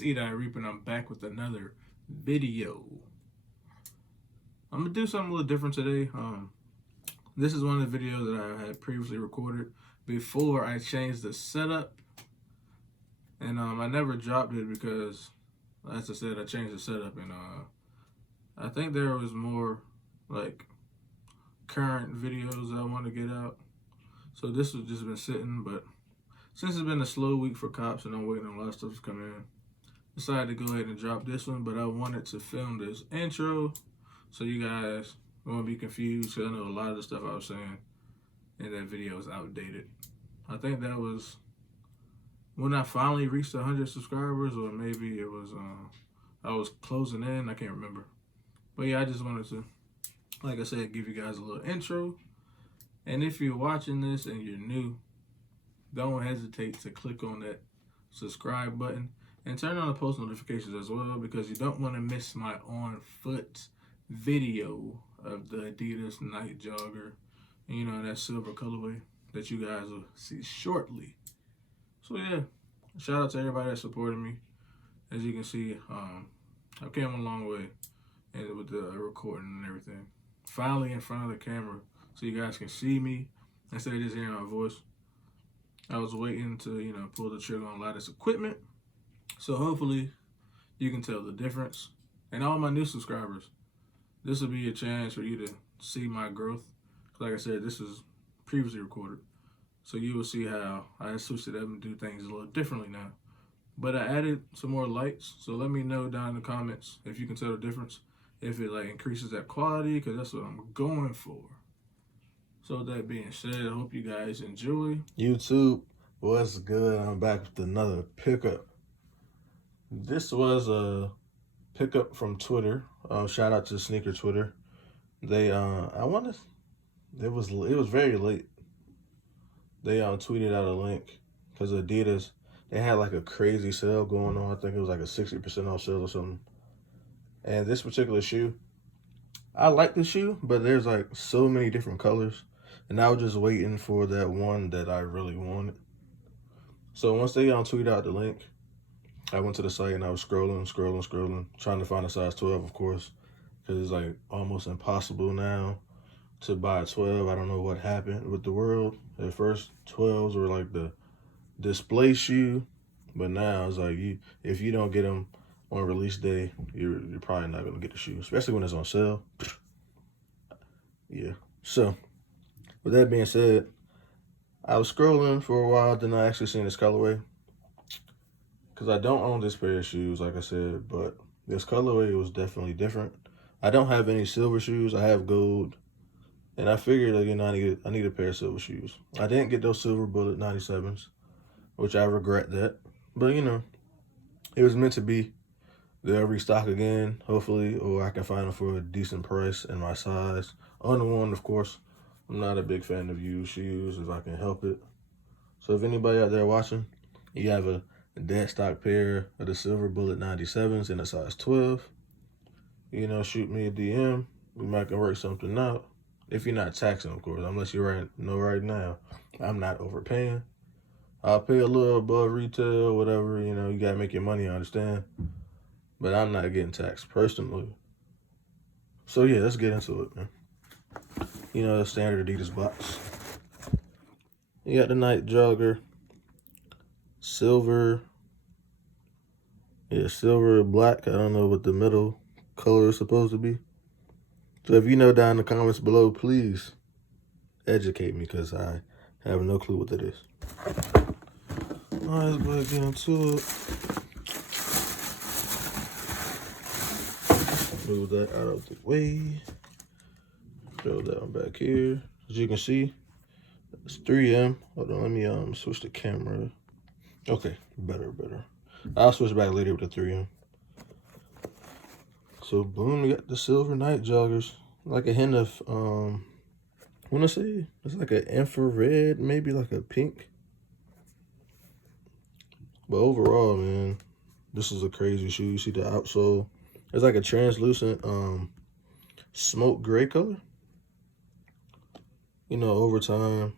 It's Eli Reap, and I'm back with another video. I'm gonna do something a little different today. This is one of the videos that I had previously recorded before I changed the setup, and I never dropped it because, as I said, I changed the setup, and I think there was more like current videos I want to get out. So this has just been sitting, but since it's been a slow week for cops and I'm waiting on a lot of stuff to come in, decided to go ahead and drop this one. But I wanted to film this intro so you guys won't be confused, because I know a lot of the stuff I was saying in that video is outdated. I think that was when I finally reached 100 subscribers, or maybe it was I was closing in, I can't remember. But yeah, I just wanted to, like I said, give you guys a little intro. And if you're watching this and you're new, don't hesitate to click on that subscribe button and turn on the post notifications as well, because you don't want to miss my on foot video of the Adidas Nite Jogger, you know, that silver colorway that you guys will see shortly. So yeah, shout out to everybody that supported me. As you can see, I came a long way and with the recording and everything. Finally in front of the camera so you guys can see me instead of just hearing my voice. I was waiting to, you know, pull the trigger on a lot of this equipment. So hopefully you can tell the difference. And all my new subscribers, this will be a chance for you to see my growth. Like I said, this is previously recorded. So you will see how I switched it up and do things a little differently now. But I added some more lights. So let me know down in the comments if you can tell the difference. If it like increases that quality, because that's what I'm going for. So with that being said, I hope you guys enjoy. YouTube, what's good? I'm back with another pickup. This was a pickup from Twitter. Shout out to Sneaker Twitter. They it was very late. They tweeted out a link because Adidas, they had like a crazy sale going on. I think it was like a 60% off sale or something. And this particular shoe, I like the shoe, but there's like so many different colors. And I was just waiting for that one that I really wanted. So once they tweeted out the link, I went to the site and I was scrolling, trying to find a size 12, of course, because it's like almost impossible now to buy a 12. I don't know what happened with the world. At first, 12s were like the display shoe, but now it's like if you don't get them on release day, you're probably not gonna get the shoe, especially when it's on sale. Yeah. So with that being said, I was scrolling for a while, then I actually seen this colorway. Because I don't own this pair of shoes, like I said, but this colorway was definitely different. I don't have any silver shoes. I have gold. And I figured, you know, I need a pair of silver shoes. I didn't get those silver bullet 97s, which I regret that. But, you know, it was meant to be. They'll restock again, hopefully, or I can find them for a decent price in my size. Unworn, of course. I'm not a big fan of used shoes if I can help it. So if anybody out there watching, you have a dead stock pair of the silver bullet 97s in a size 12, you know, shoot me a DM. We might can work something out. If you're not taxing, of course, unless you know right now, I'm not overpaying. I'll pay a little above retail, whatever, you know, you gotta make your money, I understand. But I'm not getting taxed personally. So yeah, let's get into it, man. You know, the standard Adidas box. You got the Nite Jogger, silver. Yeah, silver or black. I don't know what the middle color is supposed to be. So if you know down in the comments below, please educate me, because I have no clue what that is. All right, let's go ahead and get into it. Move that out of the way. Throw that one back here. As you can see, it's 3M. Hold on, let me switch the camera. Okay, better. I'll switch back later with the 3M. So boom, we got the silver Nite Joggers. Like a hint of I wanna say it's like an infrared, maybe like a pink. But overall, man, this is a crazy shoe. You see the outsole. It's like a translucent smoke gray color. You know, over time,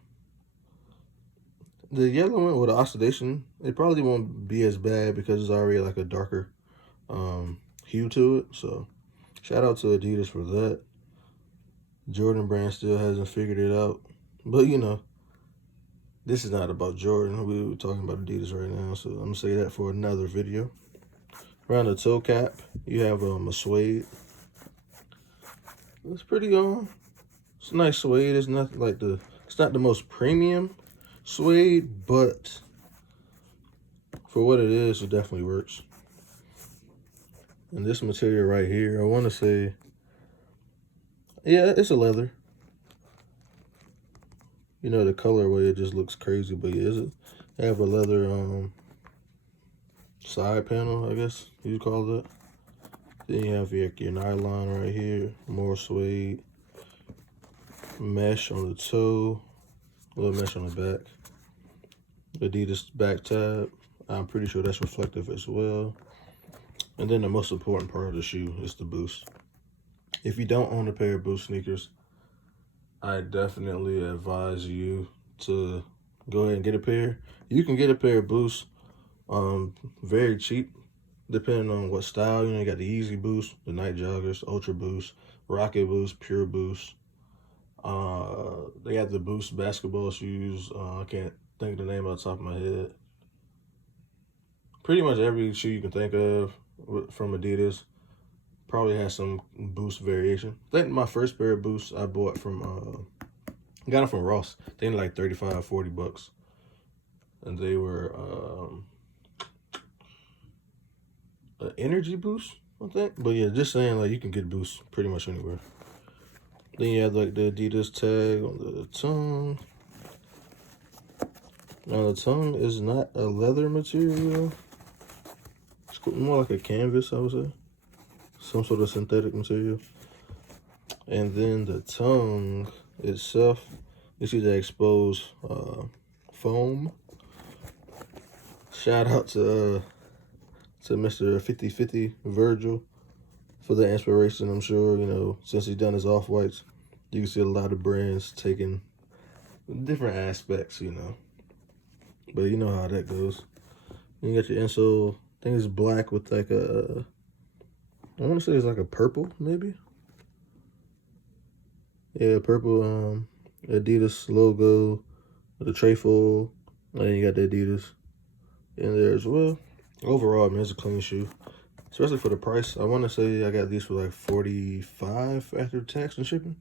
the yellow went with the oxidation it probably won't be as bad because it's already like a darker hue to it. So shout out to Adidas for that. Jordan brand still hasn't figured it out. But you know, this is not about Jordan. We were talking about Adidas right now, so I'm gonna say that for another video. Around the toe cap, you have a suede. It's pretty it's a nice suede. It's not like it's not the most premium suede, but for what it is, it definitely works. And this material right here, I want to say, yeah, it's a leather. You know, the colorway, it just looks crazy, but yeah, they have a leather side panel, I guess you call it. Then you have your nylon right here, more suede, mesh on the toe, a little mesh on the back. Adidas back tab, I'm pretty sure that's reflective as well. And then the most important part of the shoe is the boost. If you don't own a pair of Boost sneakers, I definitely advise you to go ahead and get a pair. You can get a pair of Boost very cheap, depending on what style. You know, you got the Easy Boost, the Nite Joggers, Ultra Boost, Rocket Boost, Pure Boost. They got the Boost basketball shoes. I can't think of the name off the top of my head. Pretty much every shoe you can think of from Adidas probably has some Boost variation. I think my first pair of Boosts I bought from, got them from Ross. They were like 35, 40 bucks. And they were an energy boost, I think. But yeah, just saying, like, you can get Boost pretty much anywhere. Then you have like the Adidas tag on the tongue. Now the tongue is not a leather material. It's more like a canvas, I would say. Some sort of synthetic material. And then the tongue itself, you see the exposed foam. Shout out to Mr. 50/50 Virgil for the inspiration. I'm sure, you know, since he's done his off-whites, you can see a lot of brands taking different aspects, you know. But you know how that goes. Then you got your insole. I think it's black with like a, I want to say it's like a purple, maybe. Yeah, purple Adidas logo with the trefoil. And then you got the Adidas in there as well. Overall, I mean, it's a clean shoe, especially for the price. I want to say I got these for like $45 after tax and shipping.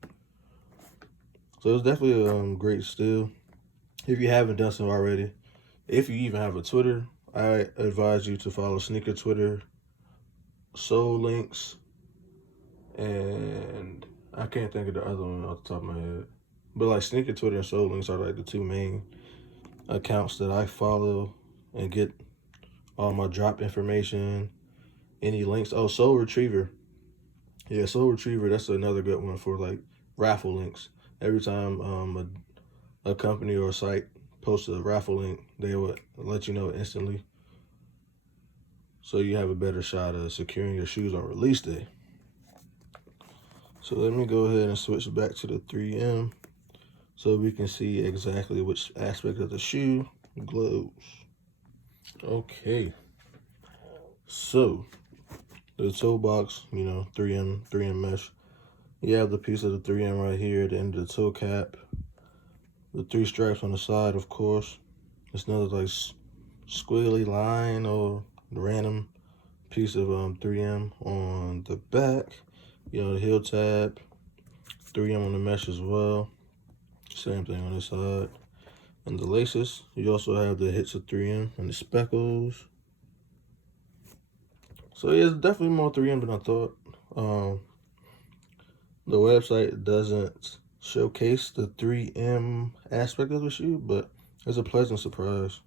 So it's definitely a great steal. If you haven't done so already, if you even have a Twitter, I advise you to follow Sneaker Twitter, Soul Links, and I can't think of the other one off the top of my head. But like Sneaker Twitter and Soul Links are like the two main accounts that I follow and get all my drop information, any links. Oh, Soul Retriever. Yeah, Soul Retriever, that's another good one for like raffle links. Every time a company or a site posts a raffle link, they would let you know instantly. So you have a better shot of securing your shoes on release day. So let me go ahead and switch back to the 3M so we can see exactly which aspect of the shoe glows. Okay. So the toe box, you know, 3M mesh. You have the piece of the 3M right here at the end of the toe cap. The 3 stripes on the side, of course. It's another like squiggly line or random piece of 3M on the back. You know, the heel tab, 3M on the mesh as well. Same thing on this side. And the laces, you also have the hits of 3M and the speckles. So yeah, it's definitely more 3M than I thought. The website doesn't showcase the 3M aspect of the shoe, but it's a pleasant surprise.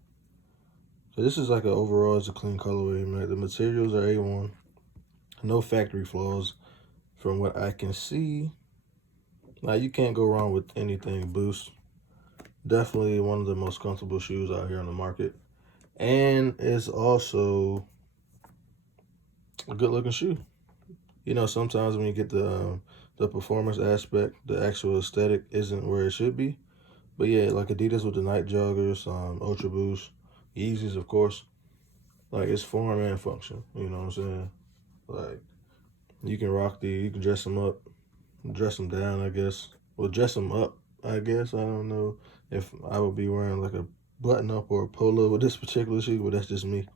So this is like overall, it's a clean colorway, man. The materials are A1. No factory flaws from what I can see. Now, you can't go wrong with anything Boost. Definitely one of the most comfortable shoes out here on the market. And it's also a good looking shoe. You know, sometimes when you get the performance aspect, the actual aesthetic isn't where it should be. But yeah, like Adidas with the Nite Joggers, Ultra Boost, Yeezys, of course. Like, it's form and function. You know what I'm saying? Like, you can rock these. You can dress them up, dress them down, I guess. Well, dress them up, I guess. I don't know if I would be wearing like a button up or a polo with this particular shoe, but that's just me.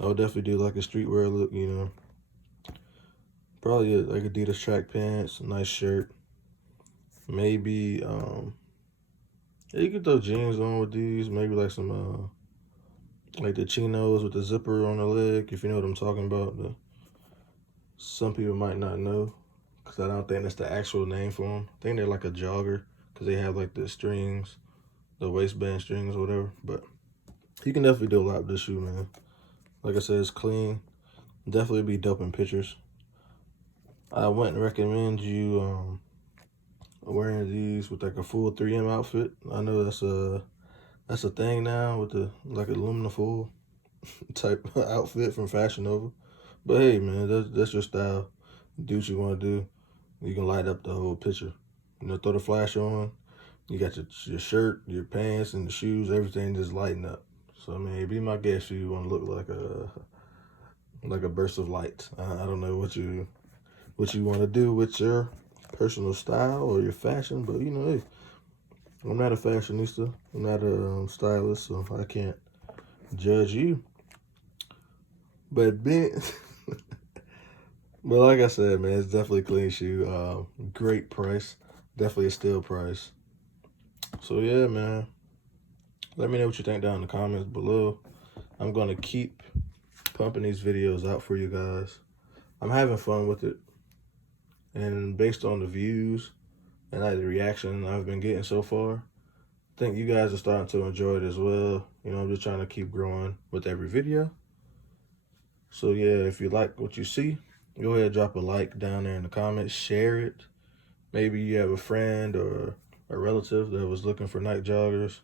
I would definitely do like a streetwear look, you know. Probably like Adidas track pants, a nice shirt. Maybe, yeah, you could throw jeans on with these. Maybe like some, like the chinos with the zipper on the leg, if you know what I'm talking about. Some people might not know, because I don't think that's the actual name for them. I think they're like a jogger, because they have like the strings, the waistband strings or whatever. But you can definitely do a lot with this shoe, man. Like I said, it's clean. Definitely be dope in pictures. I wouldn't recommend you wearing these with like a full 3M outfit. I know that's a thing now with the like aluminum foil type outfit from Fashion Nova. But hey, man, that's your style. Do what you want to do. You can light up the whole picture. You know, throw the flash on. You got your shirt, your pants, and the shoes. Everything just lighting up. So I mean, be my guest if you want to look like a burst of light. I don't know what you want to do with your personal style or your fashion, but you know, hey, I'm not a fashionista. I'm not a stylist, so I can't judge you. But Ben, but like I said, man, it's definitely a clean shoe. Great price. Definitely a steal price. So yeah, man. Let me know what you think down in the comments below. I'm gonna keep pumping these videos out for you guys. I'm having fun with it. And based on the views and like the reaction I've been getting so far, I think you guys are starting to enjoy it as well. You know, I'm just trying to keep growing with every video. So yeah, if you like what you see, go ahead and drop a like down there in the comments, share it. Maybe you have a friend or a relative that was looking for night joggers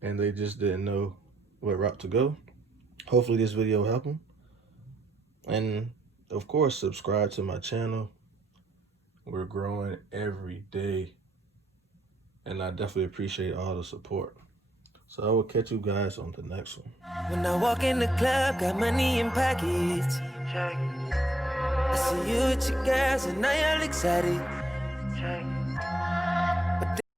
and they just didn't know what route to go. Hopefully this video will help them. And of course, subscribe to my channel. We're growing every day. And I definitely appreciate all the support. So I will catch you guys on the next one. When I walk in the club, got money in pockets. I see you with your girls and now you're excited.